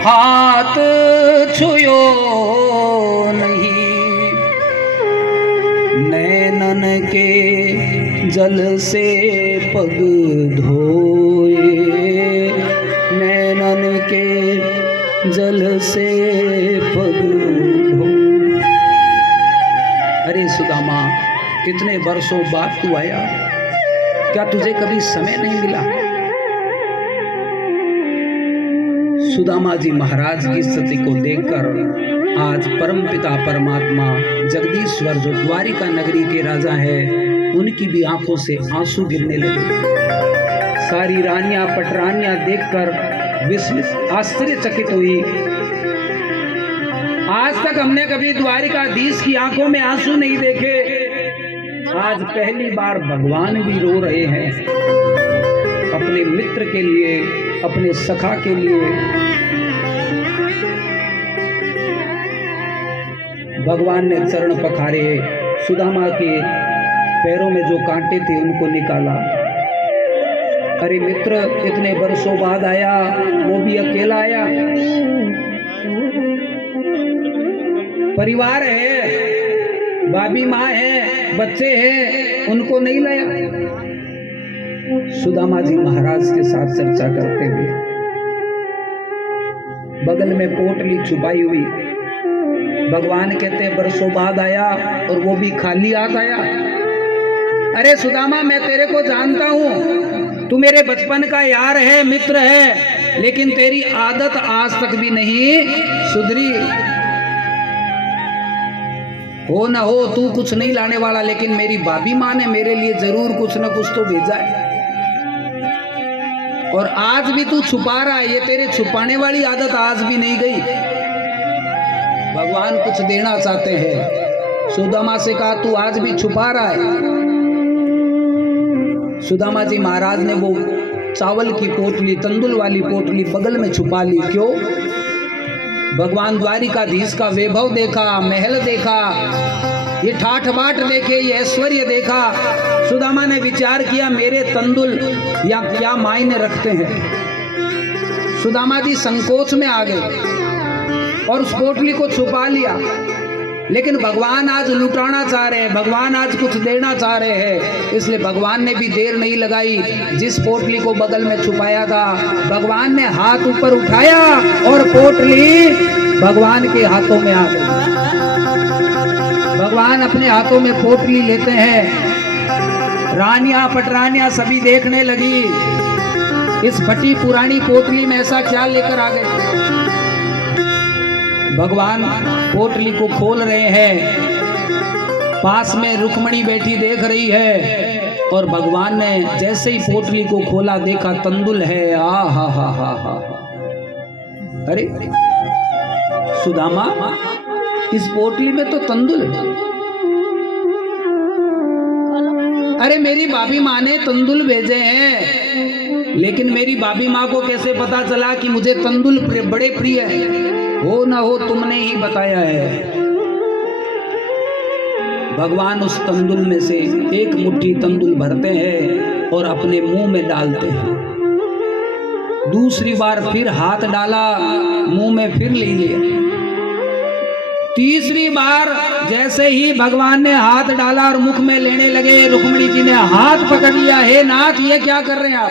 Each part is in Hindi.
हाथ छुयो नहीं, नैनन के जल से पग धोए, नैनन के जल से पग धोए। अरे सुदामा, कितने वर्षों बाद तू आया, क्या तुझे कभी समय नहीं मिला? सुदामा जी महाराज की स्थिति को देखकर आज परमपिता परमात्मा जगदीश्वर जो द्वारिका नगरी के राजा है, उनकी भी आंखों से आंसू गिरने लगे। सारी रानियां पटरानियां देखकर विस्मित आश्चर्यचकित हुई। आज तक हमने कभी द्वारिकाधीश की आंखों में आंसू नहीं देखे, आज पहली बार भगवान भी रो रहे हैं अपने मित्र के लिए, अपने सखा के लिए। भगवान ने चरण पखारे, सुदामा के पैरों में जो कांटे थे उनको निकाला। अरे मित्र, इतने वर्षों बाद आया, वो भी अकेला आया। परिवार है, भाभी माँ है, बच्चे हैं, उनको नहीं लाया। सुदामा जी महाराज के साथ चर्चा करते हुए बगल में पोटली छुपाई हुई, भगवान कहते बरसों बाद आया और वो भी खाली हाथ आया। अरे सुदामा, मैं तेरे को जानता हूं, तू मेरे बचपन का यार है, मित्र है, लेकिन तेरी आदत आज तक भी नहीं सुधरी। हो ना हो तू कुछ नहीं लाने वाला, लेकिन मेरी भाभी माँ ने मेरे लिए जरूर कुछ न कुछ तो भेजा है, और आज भी तू छुपा रहा है। ये तेरे छुपाने वाली आदत आज भी नहीं गई। भगवान कुछ देना चाहते हैं। सुदामा से कहा तू आज भी छुपा रहा है। सुदामा जी महाराज ने वो चावल की पोटली, तंदुल वाली पोटली बगल में छुपा ली। क्यों? भगवान द्वारिकाधीश का वैभव देखा, महल देखा, ये ठाठ बाट देखे, ये ऐश्वर्य देखा। सुदामा ने विचार किया मेरे तंदुल या क्या मायने रखते हैं। सुदामा जी संकोच में आ गए और उस पोटली को छुपा लिया। लेकिन भगवान आज लुटाना चाह रहे हैं, भगवान आज कुछ देना चाह रहे हैं, इसलिए भगवान ने भी देर नहीं लगाई। जिस पोटली को बगल में छुपाया था, भगवान ने हाथ ऊपर उठाया और पोटली भगवान के हाथों में आ गई। भगवान अपने हाथों में पोटली लेते हैं। रानियां पटरानियां सभी देखने लगी, इस फटी पुरानी पोटली में ऐसा क्या लेकर आ गए। भगवान पोटली को खोल रहे हैं, पास में रुक्मणी बैठी देख रही है, और भगवान ने जैसे ही पोटली को खोला देखा तंदुल है। आ हा हा हा हा। अरे सुदामा, इस पोटली में तो तंदुल है। अरे मेरी भाभी माँ ने तंदुल भेजे हैं, लेकिन मेरी भाभी माँ को कैसे पता चला कि मुझे तंदुल बड़े प्रिय है? हो ना हो तुमने ही बताया है। भगवान उस तंदुल में से एक मुट्ठी तंदुल भरते हैं और अपने मुंह में डालते हैं। दूसरी बार फिर हाथ डाला, मुंह में फिर ले लिया। तीसरी बार जैसे ही भगवान ने हाथ डाला और मुख में लेने लगे, रुक्मिणी जी ने हाथ पकड़ लिया। हे नाथ, ये क्या कर रहे हैं आप?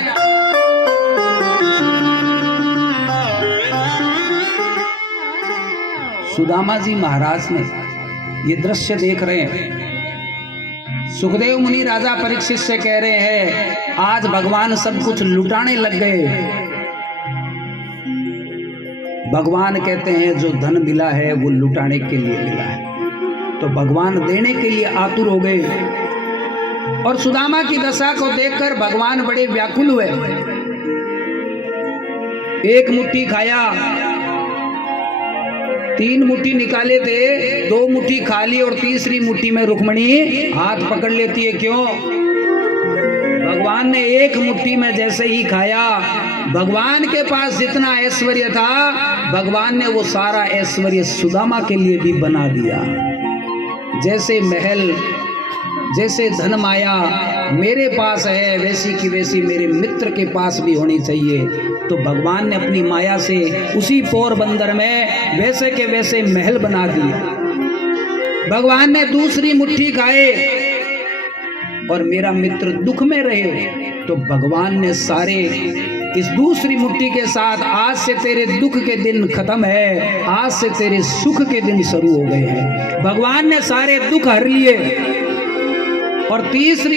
सुदामा जी महाराज ने ये दृश्य देख रहे हैं। सुखदेव मुनि राजा परीक्षित से कह रहे हैं आज भगवान सब कुछ लुटाने लग गए। भगवान कहते हैं जो धन मिला है वो लुटाने के लिए मिला है, तो भगवान देने के लिए आतुर हो गए। और सुदामा की दशा को देखकर भगवान बड़े व्याकुल हुए। एक मुट्ठी खाया, 3 मुट्ठी निकाले थे, 2 मुट्ठी खा ली और तीसरी मुट्ठी में रुक्मिणी हाथ पकड़ लेती है। क्यों? भगवान ने एक मुट्ठी में जैसे ही खाया, भगवान के पास जितना ऐश्वर्य था, भगवान ने वो सारा ऐश्वर्य सुदामा के लिए भी बना दिया। जैसे महल, जैसे धन माया मेरे पास है, वैसी की वैसी मेरे मित्र के पास भी होनी चाहिए। तो भगवान ने अपनी माया से उसी पोरबंदर में वैसे के वैसे महल बना दिए। भगवान ने दूसरी मुट्ठी खाए और मेरा मित्र दुख में रहे, तो भगवान ने सारे इस दूसरी मुट्ठी के साथ आज से तेरे दुख के दिन खत्म है, आज से तेरे सुख के दिन शुरू हो गए हैं। भगवान ने सारे दुख हर लिए और तीसरी